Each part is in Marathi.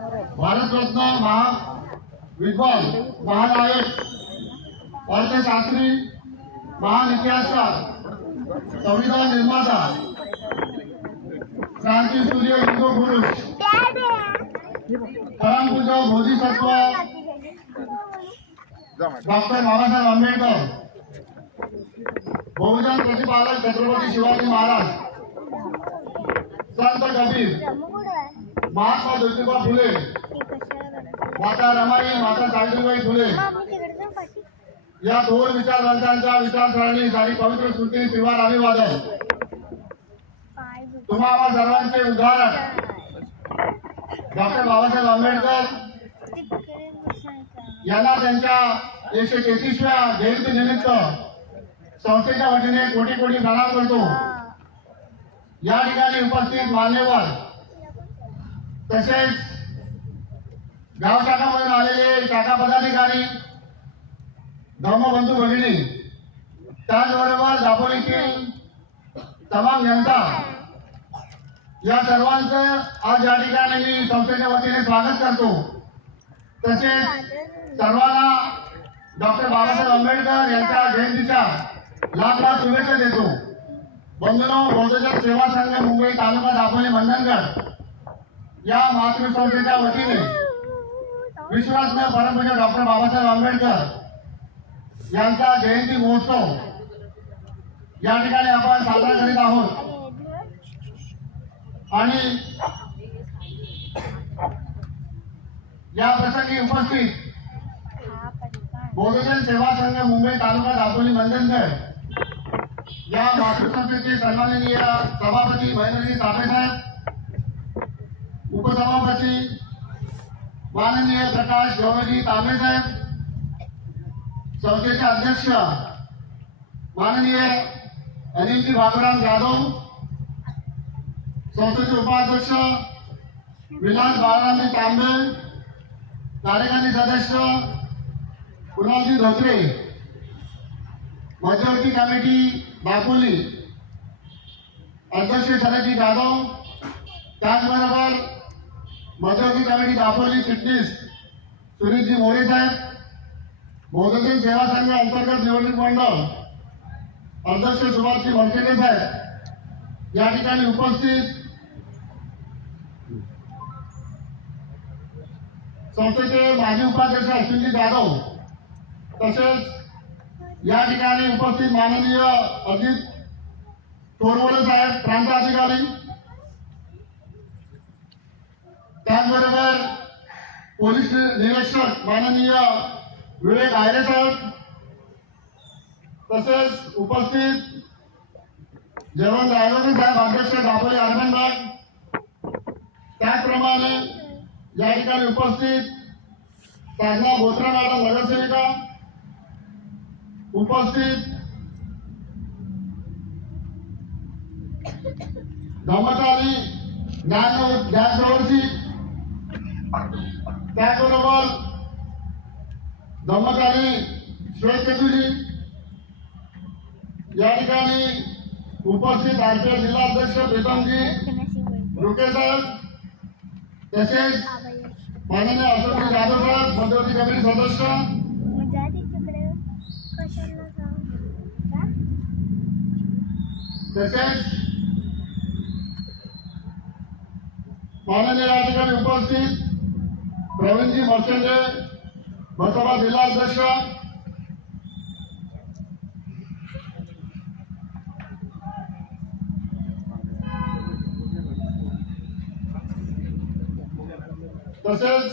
भारतरत्न विद्वान महानायक अर्थशास्त्री महान इतिहासकार संविधान निर्माता क्रांती सूर्य युग पुरुष परमपूज्य बोधिसत्व डॉक्टर बाबासाहेब आंबेडकर बहुजन प्रतिपादक छत्रपती शिवाजी महाराज संत कबीर महात्मा ज्योतिबा फुले माता रमाई माता सावित्रीबाई फुले या थोर विचारवंतांच्या विचारसरणीसाठी पवित्र स्मृती त्रिवार अभिवादन। तुम्हा सर्वांचे उदाहरण डॉक्टर बाबासाहेब आंबेडकर यांना त्यांच्या 133व्या जयंती निमित्त संस्थेच्या वतीने कोटी कोटी प्रणाम करतो। या ठिकाणी उपस्थित मान्यवर तसेच गाव शाखामधून आलेले शाखा पदाधिकारी धर्मबंधू भगिनी त्याचबरोबर दापोलीतील तमाम जनता या सर्वांचं आज या ठिकाणी मी संस्थेच्या वतीने स्वागत करतो। तसेच सर्वांना डॉक्टर बाबासाहेब आंबेडकर यांच्या जयंतीच्या लाख लाख शुभेच्छा देतो। बंधूंनो, बहुजन सेवा संघ मुंबई तालुका दापोली मंडणगड या मातृ संस्थेच्या वतीने विश्वासनीय परमपूज्य डॉक्टर बाबासाहेब आंबेडकर यांचा जयंती महोत्सव या ठिकाणी आपण साजरा करीत आहोत आणि या प्रसंगी उपस्थित बहुजन सेवा संघ मुंबई तालुका दापोली मंडणगड या मातृसंस्थेचे सन्माननीय सभापती महेंद्रजी तापे साहेब, उपसभापती माननीय प्रकाश गवळजी तांबे साहेब, संस्थेचे अध्यक्ष माननीय अनिलजी बाबूराम जाधव, संस्थेचे उपाध्यक्ष विलास बाळरामजी तांबे, कार्यकारी सदस्य कुणालजी धोत्रे, मध्यवर्ती कमिटी दापोली अध्यक्ष शरदजी जाधव, त्याचबरोबर मध्यवर्ती कमिटी दापोली चिटणीस सुनीलजी मोरे साहेब, बहुजन सेवा संघ अंतर्गत निवडणूक मंडळ अध्यक्ष सुभाषजी मर्चेंडे साहेब या ठिकाणी उपस्थित संस्थेचे माजी उपाध्यक्ष अश्विनजी जाधव तसेच या ठिकाणी उपस्थित माननीय अजित तोरवले साहेब प्रांताधिकारी, त्याचबरोबर पोलीस निरीक्षक माननीय विवेक आयरे साहेब, तसेच उपस्थित जयवंत रायलोनी साहेब अध्यक्ष दापोली अर्बन भाग, त्याचप्रमाणे या ठिकाणी उपस्थित साधना बोत्रा मॅडम नगरसेविका, उपस्थित धर्मचारी ज्ञानसवर्षी, त्याचबरोबर धर्मचारी श्वेत केतुजी, या ठिकाणी उपस्थित आरपीएफ जिल्हाध्यक्ष प्रीतमजी रुके साहेब, तसेच माननीय अशोकजी जाधव साहेब मध्यवर्ती कमिटी सदस्य, तसेच माननीय या ठिकाणी उपस्थित प्रवीणजी मर्चेंडे बसपा जिल्हाध्यक्ष, तसेच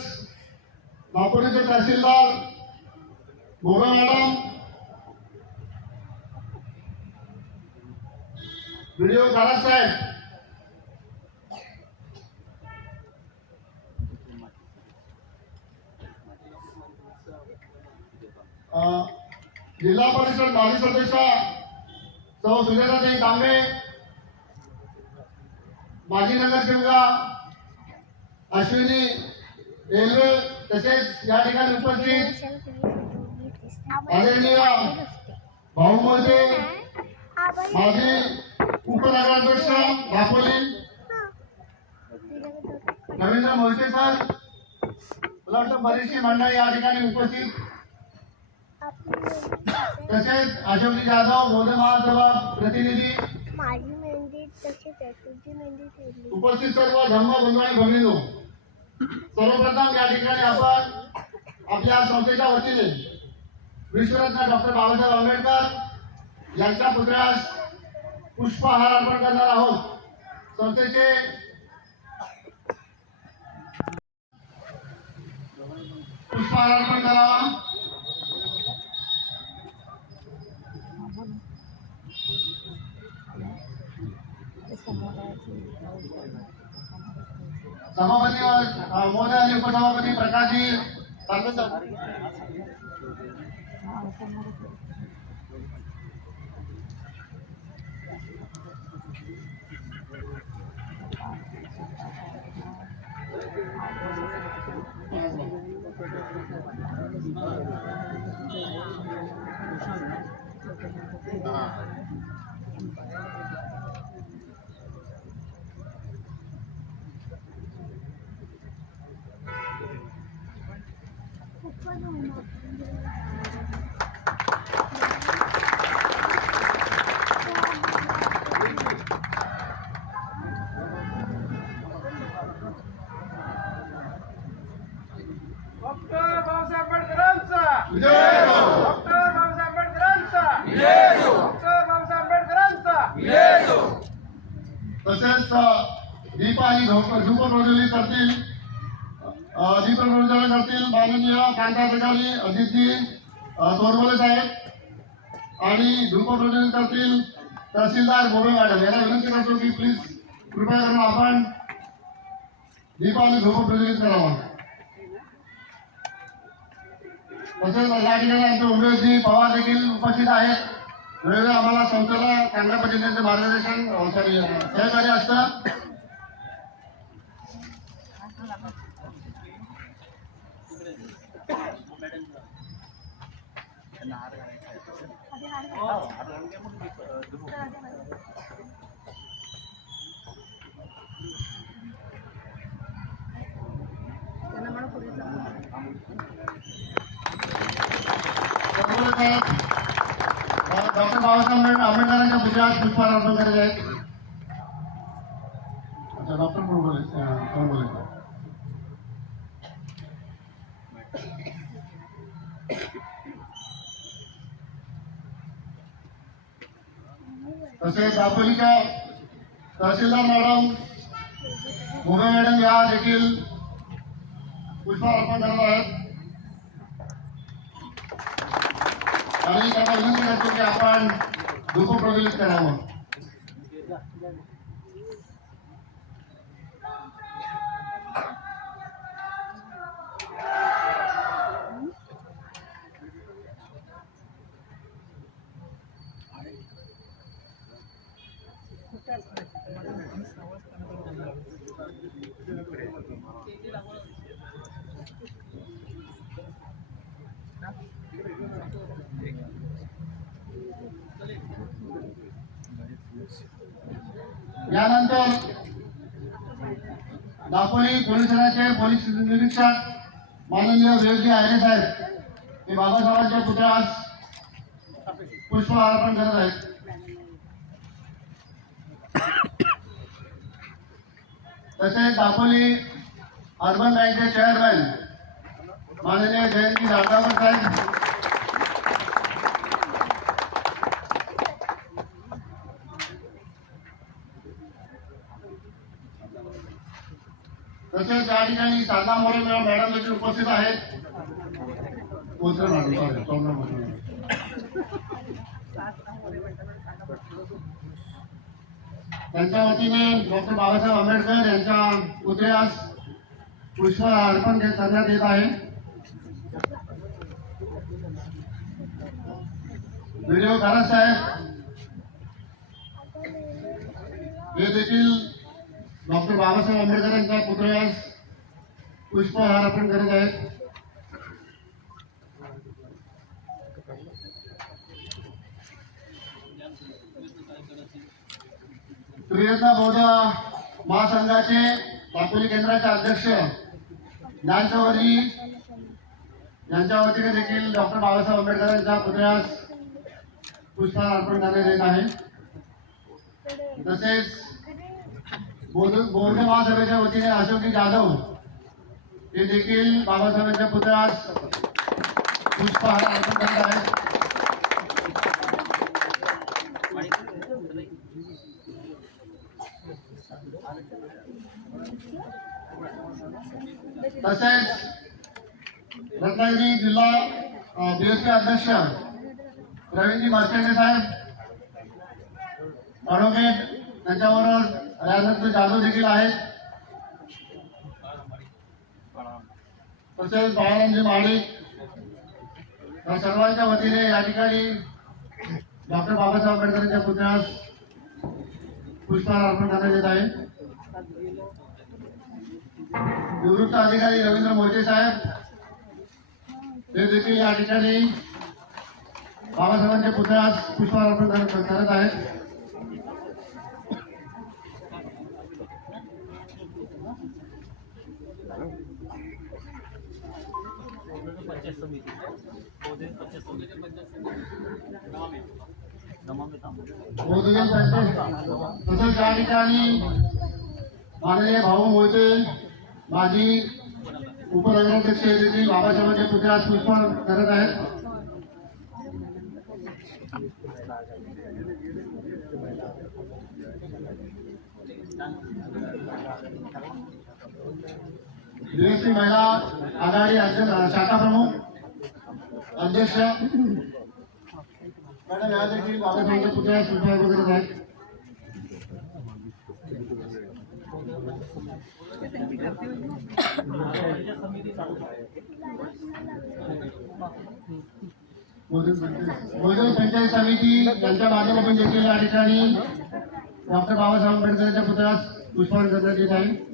दापोलीचे तहसीलदार मोरे मॅडम, व्हिडिओ काढत साहेब, जिल्हा परिषद माजी सदस्य सौ सुजाताताई तांबे, माजी नगरसेविका अश्विनी रेल्वे, तसेच या ठिकाणी उपस्थित आदरणीय भाऊ मोजे माजी उपनगराध्यक्ष दापोली रवींद्र मोहिते सर, मला वाटतं बरीचशी मंडळी या ठिकाणी उपस्थित, तसेच अशोकजी जाधव बौद्ध महासभा प्रतिनिधी, माझी मेहंदी तशीच आहे, तुझी मेहंदी ठेवली. उपस्थित सर्व धर्म बंधू आणि भगिनींनो, सर्वप्रथम या ठिकाणी आपण आपल्या संस्थेच्या वतीने विश्वरत्न डॉक्टर बाबासाहेब आंबेडकर यांच्या पुतळ्यास पुष्पहार अर्पण करणार आहोत. संस्थेचे पुष्पहार अर्पण करावा. सभापती महोदय आणि उपसभापती प्रकाशजी डॉक्टर बाबासाहेब आंबेडकरांचा विजय हो. डॉक्टर बाबासाहेब आंबेडकरांचा विजय हो. डॉक्टर बाबासाहेब आंबेडकरांचा विजय हो. तसेच दीप आणि धूप प्रज्वलित करतील. दीप प्रज्वलन करतील माननीय कांताधिकारी अजितजी तोरबोले साहेब आणि धूप प्रज्वलित करतील तहसीलदार बोबे मॅडम. यांना विनंती करतो की प्लीज कृपया करून आपण दीप आणि धूप प्रज्वलित करावा. तसेच या ठिकाणी आमचे उमेशजी पवार देखील उपस्थित आहेत. वेळोवेळी आम्हाला संस्थेला चांगल्या पद्धतीचे मार्गदर्शन सहकार्य असतं. डॉक्टर बाबासाहेब आंबेडकरांच्या पुतळ्यास पुष्पहार अर्पण करायचे आहेत. अच्छा, डॉक्टर कोण बोले तसेच दापोलीच्या तहसीलदार मॅडम मुंबई मॅडम या देखील पुष्पहार अर्पण करत आहेत. आणि त्यांना विनंती करतो की आपण धूप प्रज्वलित करावं. यानंतर दापोली पोलीस ठाण्याचे पोलीस निरीक्षक माननीय विवेकजी आयरे साहेब हे बाबासाहेबांच्या पुतळ्यास पुष्पहार अर्पण करत आहेत. तसेच दापोली अर्बन बँकेचे चेअरमॅन माननीय जयंती जाधव साहेब तसेच या ठिकाणी साधना मोरे मॅडम देखील उपस्थित आहेत. त्यांच्या वतीने डॉक्टर बाबासाहेब आंबेडकर यांच्या पुतळ्यास पुष्प अर्पण करण्यात येत आहे. व्हिडिओ कारक साहेब हे देखील डॉक्टर बाबासाहेब आंबेडकर यांच्या पुतळ्यास पुष्पहार अर्पण करत आहेत. प्रियता बौद्ध महासंघाचे दापोली केंद्राचे अध्यक्ष ज्ञानचौधरी यांच्या वतीने देखील डॉक्टर बाबासाहेब आंबेडकरांच्या पुतळ्यास पुष्पहार अर्पण करण्यात येत आहे. तसेच बौद्ध महासभेच्या वतीने अशोकजी जाधव हे देखील बाबासाहेबांच्या पुतळ्यास पुष्पहार अर्पण करत आहेत. तसेच रत्नागिरी जिल्हा बीएसपी अध्यक्ष प्रवीणजी मास्टरडे साहेब ॲडव्होकेट त्यांच्याबरोबर राजरत्न जाधव देखील आहेत. तसेच बाळारामजी महाडिक या सर्वांच्या वतीने या ठिकाणी डॉक्टर बाबासाहेब आंबेडकरांच्या पुतळ्यास पुष्पहार अर्पण करण्यात येत आहे. निवृत्त अधिकारी रवींद्र मोहिते साहेब हे देखील या ठिकाणी बाबासाहेबांच्या पुतळ्यास पुष्पहार अर्पण करत आहेत. तसंच या ठिकाणी माननीय भाऊ मोहिते माजी उपनगराध्यक्ष हे देखील बाबासाहेबांच्या पुतळ्यास पुष्पहार करत आहेत. बीएसपी महिला आघाडी शाखा प्रमुख अध्यक्ष मॅडम या देखील बाबासाहेबांच्या पुतळ्यास पुष्पहार करत आहेत. बहुजन पंचायत समिती यांच्या माध्यमातून देखील या ठिकाणी डॉक्टर बाबासाहेब आंबेडकरांच्या पुतळ्यास पुष्पहार करण्यात येत आहे.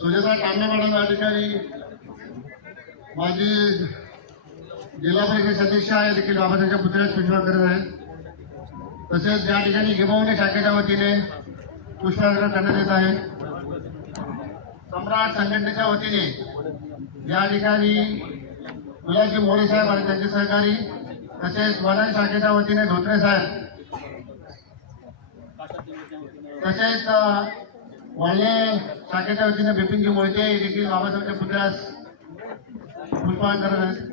सुजाता कांबळे मॅडम या ठिकाणी माजी जिल्हा परिषद सदस्य आहे देखील बाबासाहेबांच्या पुतळ्यास पुष्पहार करत आहेत. तसेच या ठिकाणी गिबवणे शाखेच्या वतीने पुष्पहार करण्यात येत आहे. सम्राट संघटनेच्या वतीने या ठिकाणी मुलाजी मोरे साहेब आणि त्यांचे सहकारी तसेच वनान शाखेच्या वतीने धोत्रे साहेब तसेच वळणे शाखेच्या वतीने बिपिनजी मोहिते हे देखील बाबासाहेबांच्या पुतळ्यास पुष्पहार करत आहेत.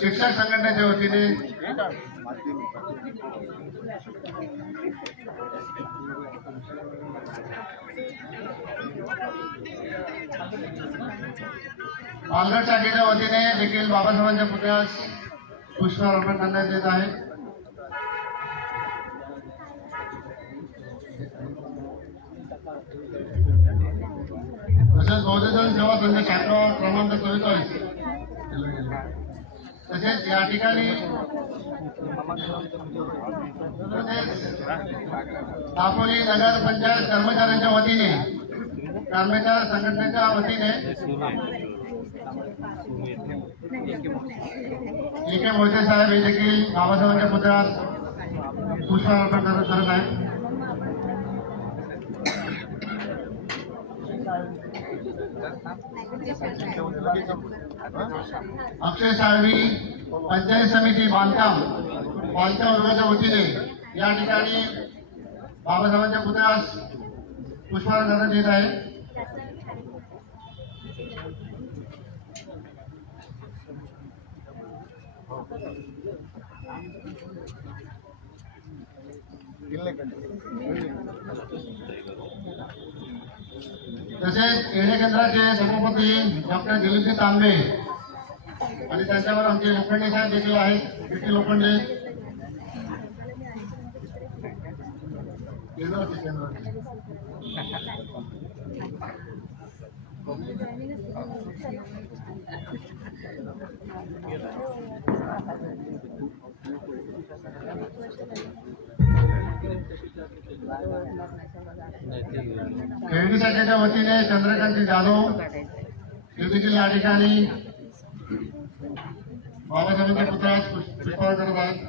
शिक्षक संघटनेच्या वतीने पालघर शाखेच्या वतीने देखील बाबासाहेबांच्या पुतळ्यास पुष्पहार अर्पण करण्यात येत आहे. तसेच बहुजन सेवा संघ शाखा क्रमांक 44 तसेच या ठिकाणी दापोली नगर पंचायत कर्मचाऱ्यांच्या वतीने कर्मचारी संघटनेच्या वतीने ए.के. मोहिते साहेब हे देखील बाबासाहेबांच्या पुतळ्यास पुष्पहार अर्पण करत आहेत. अक्षय साळवी पंचायत समिती बांधकाम विभागाच्या वतीने या ठिकाणी बाबासाहेबांच्या पुतळ्यास पुष्पहार करण्यात येत आहे. तसेच येणे केंद्राचे सभापती डॉक्टर दिलीपजी तांबे आणि त्यांच्यावर आमचे लोखंडे साहेब देखील आहेत. लोखंडे खेळणी शाखेच्या वतीने चंद्रकांत जाधव हे देखील या ठिकाणी बाबासाहेबांच्या पुतळ्यास पुष्पहार करत आहेत.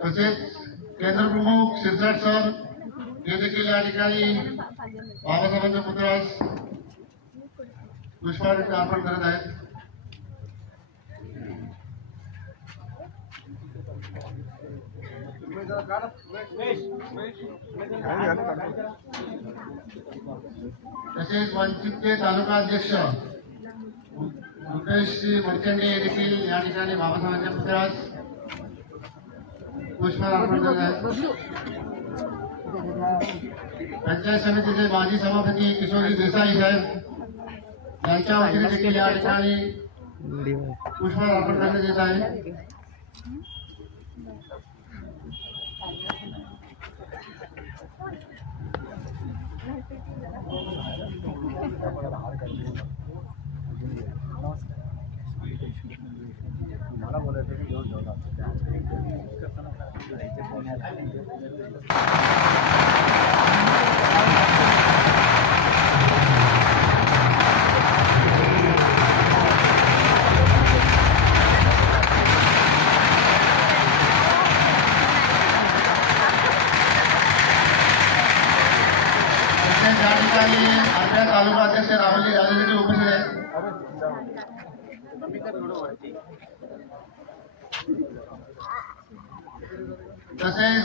तसेच केंद्र प्रमुख शिरसाट सर हे देखील या ठिकाणी बाबासाहेबांच्या पुतळ्यास पुष्पहार अर्पण करत आहेत. तसेच वंचितचे तालुका अध्यक्ष रुपेश मर्चंडे हे देखील या ठिकाणी बाबासाहेबांच्या पुतळ्यास पुष्पहार अर्पण करत आहेत. पंचायत समितीचे माजी सभापती किशोरी देसाई साहेब यांच्या वतीने देखील या ठिकाणी पुष्पहार अर्पण करण्यात येत आहे. मला बोलायचं की घेऊन ठेवला या ठिकाणी आपल्या तालुका अध्यक्ष राहुलजी जाधव देखील उपस्थित आहेत. तसेच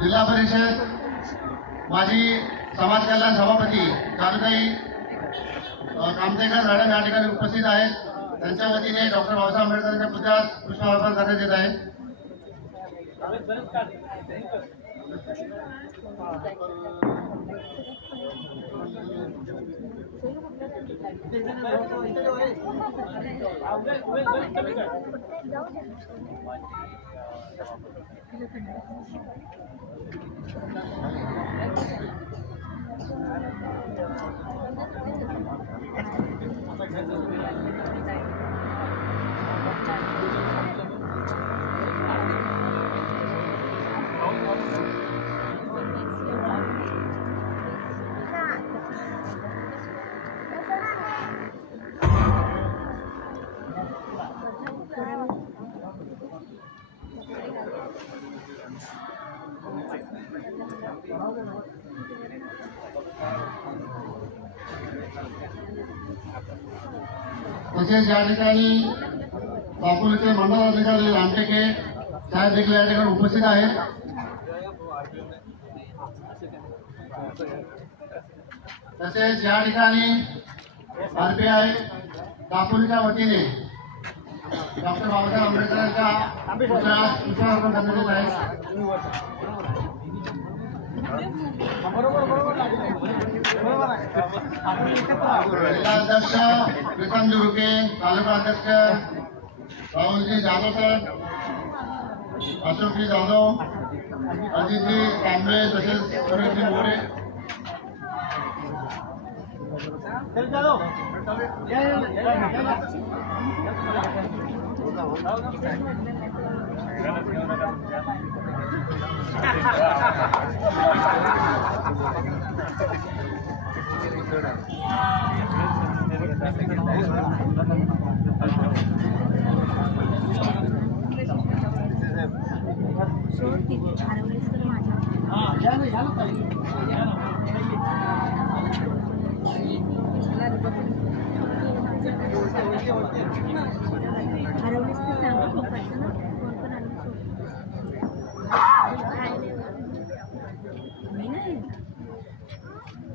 जिल्हा परिषद माजी समाज कल्याण सभापती चारुताई कामतेकर मॅडम या ठिकाणी उपस्थित आहेत. त्यांच्या वतीने डॉक्टर बाबासाहेब आंबेडकरांच्या पुतळ्यास पुष्पहार अर्पण करण्यात येत आहे. तसेच या ठिकाणी दापोलीचे मंडळ अधिकारी लांटेके साहेब देखील या ठिकाणी उपस्थित आहेत. तसेच या ठिकाणी RPI दापोलीच्या वतीने डॉक्टर बाबासाहेब आंबेडकरांच्या पुतळ्यास पुष्पहार अर्पण करण्यात येत आहे. जिल्हाध्यक्ष प्रीतम जुरुके, तालुका अध्यक्ष राहुलजी जाधव साहेब, अशोकजी जाधव, अजितजी कांबळे तसेच सुरेशजी मोरे.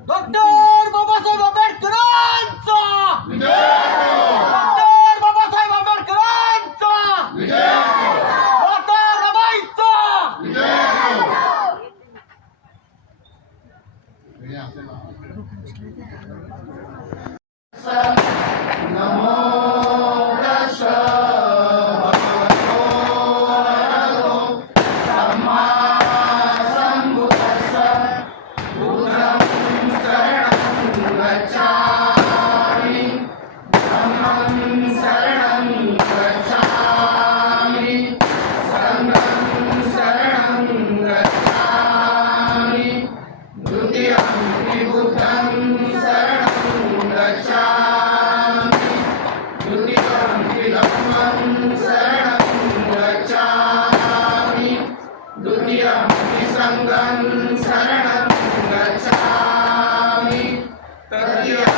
डॉक्टर बाबासाहेब आंबेडकरांचा डॉक्टर बाबासाहेब आंबेडकरांचा डॉक्टर रमाईचा विजय नमो तस्स भगवतो अरहतो सम्मा सम्बुद्धस्स बुद्धं शरणं गच्छामि धम्मं शरणं गच्छामि संघं शरणं गच्छामि द्वितीयं बुद्धं शरणं गच्छामि द्वितीयं धम्मं शरणं गच्छामि द्वितीयं संघं शरणं गच्छामि तृतीयं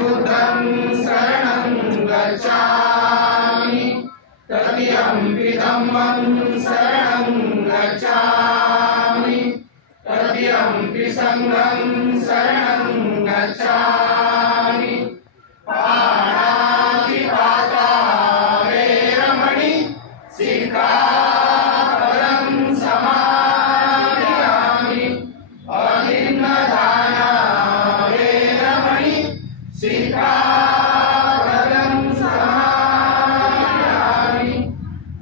बुद्धं शरणं गच्छामि तृतीयं धम्मं शरणं गच्छामि तृतीयं संघं शरणं गच्छामि पाणातिपाता वैरमणि सिक्खापदं समादियामि अभिन्नदाना वैरमणि सिक्खापदं समादियामि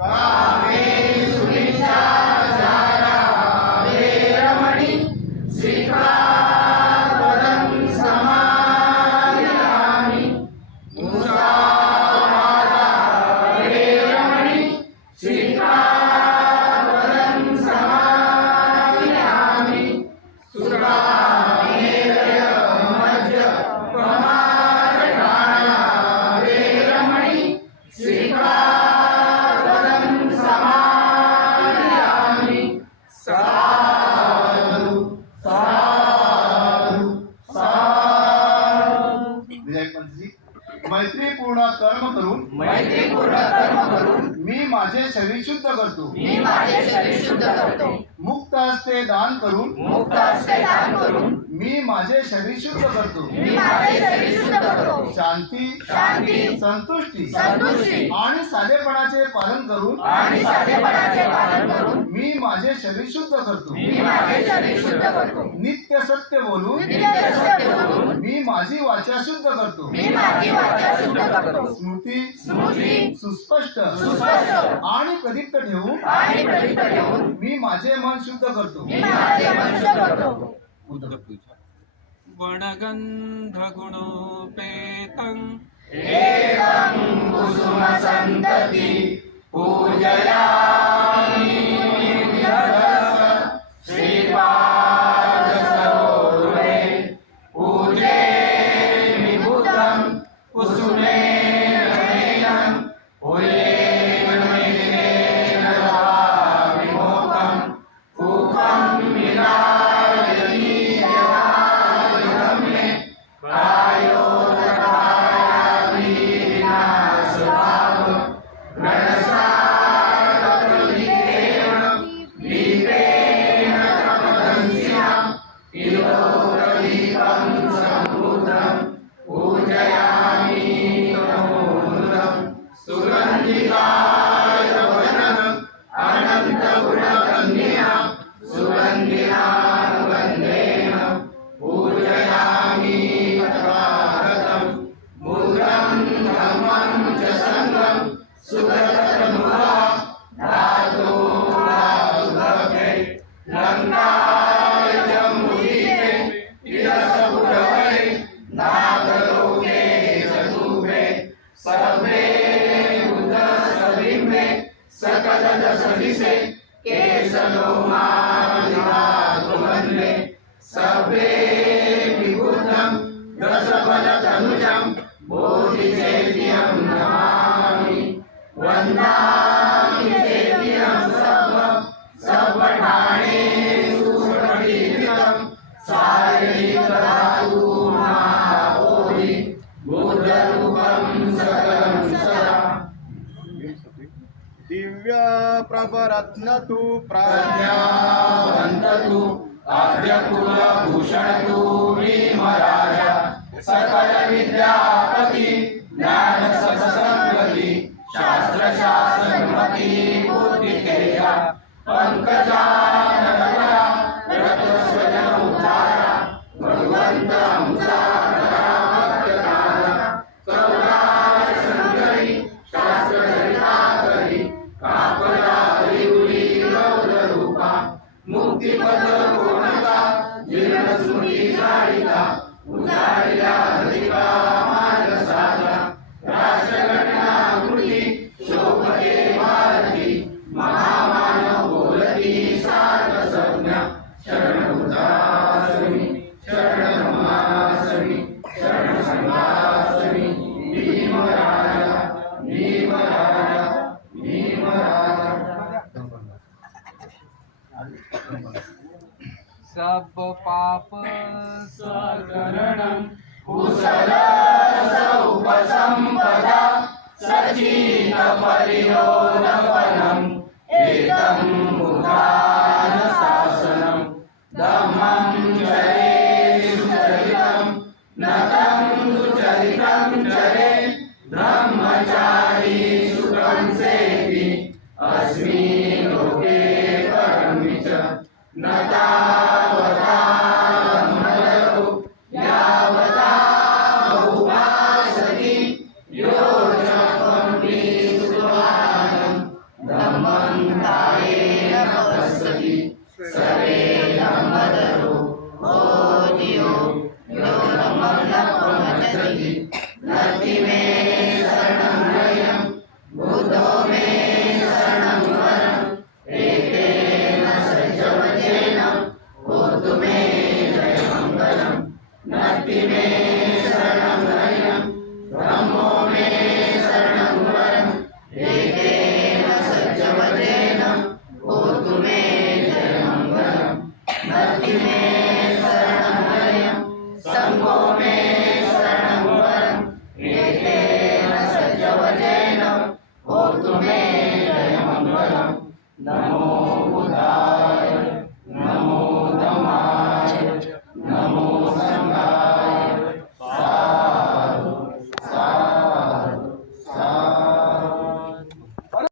कामेषु मिथ्याचारा वैरमणि सिक्खापदं समादियामि मुसावादा वैरमणि सिक्खापदं समादियामि सुरामेरय मद्यपमादपाना वैरमणि सिक्खापदं समादियामि साधु साधु साधु विजयपंतजी मैत्रीपूर्ण कर्म करून मी माझे शरीर शुद्ध करतो मुक्त हस्ते दान करून मी माझे शरीर शुद्ध करतो शांती संतुष्टी आणि साधेपणाचे पालन करून मी माझे शरीर शुद्ध करतो नित्य सत्य बोलून मी माझी वाचा शुद्ध करतो स्मृती सुस्पष्ट आणि प्रदीप्त ठेवून मी माझे मन शुद्ध करतो वणगन्धगुणोपेतं एवं कुसुमसन्तति पूजयामि श्रीपादसरोरुहे पूजयामि बुद्धं कुसुमेन नयनं पूजेन मेघेन विमोकं कूपं विराजनीयवायुधं मे प्रायोदकायामि विनाशभावं गणसारप्रदीपेन दीपेन प्रमदंस्यां तिलोकदीपं सम्बुद्धं पूजयामि तमोऽमृतं सुगन्धिकाय वदनम् अनन्तगुणगन्धिनां सुगन्धिनानुगन्धेन पूजयामि तथागतं बुद्धं धम्मं च संघं सुगततनुवा धातो धातुभवे लङ्काय च मुदीये तिरसपुरवरे नागलोके चतुर्भे सर्वे बुद्धसविम्बे सकलदशदिशे केशलोमादिवातुमन्ये सर्वे विबुद्धं दशबलतनुजं बोधिचैत्यं नमामि वन्दामि चैत्यं सर्वठाणेषु प्रकीर्तितं सायिकधातु महाबोधि बुद्धरूपं सकलं सदा दिव्य प्रभरत्न तू प्रज्ञावन्ततु आद्यकुलभूषणतु भीमराजा सकल विद्यापति ज्ञान सत्संगति शास्त्र शास्त्रमति बुद्धि तेजा पंकजाननकरा रत्नस्वजन उद्धारा भगवंत अंसा भक्तकारा सब पाप सकरणं कुशल उपसंपदा सचिन परियोदपनम् एतं मुद्रान शासनं धम्मं चरे सुचरितं नतं सुचरितं चरे ब्रह्मचारी सुखं सेति अस्मिन् लोके परं च न तावता ब्रह्मजरो यावता बहुभासति यो च त्वं सुवानं धम्मं कायेन पश्यति सर्वे धम्मधरो ओदियो यो धम्मं न प्रमज्जति नति मे शरणं नयं बुद्धो मे शरणं वरम् एकेन सज्जवचेन होतु मे जयमङ्गलम् नति मे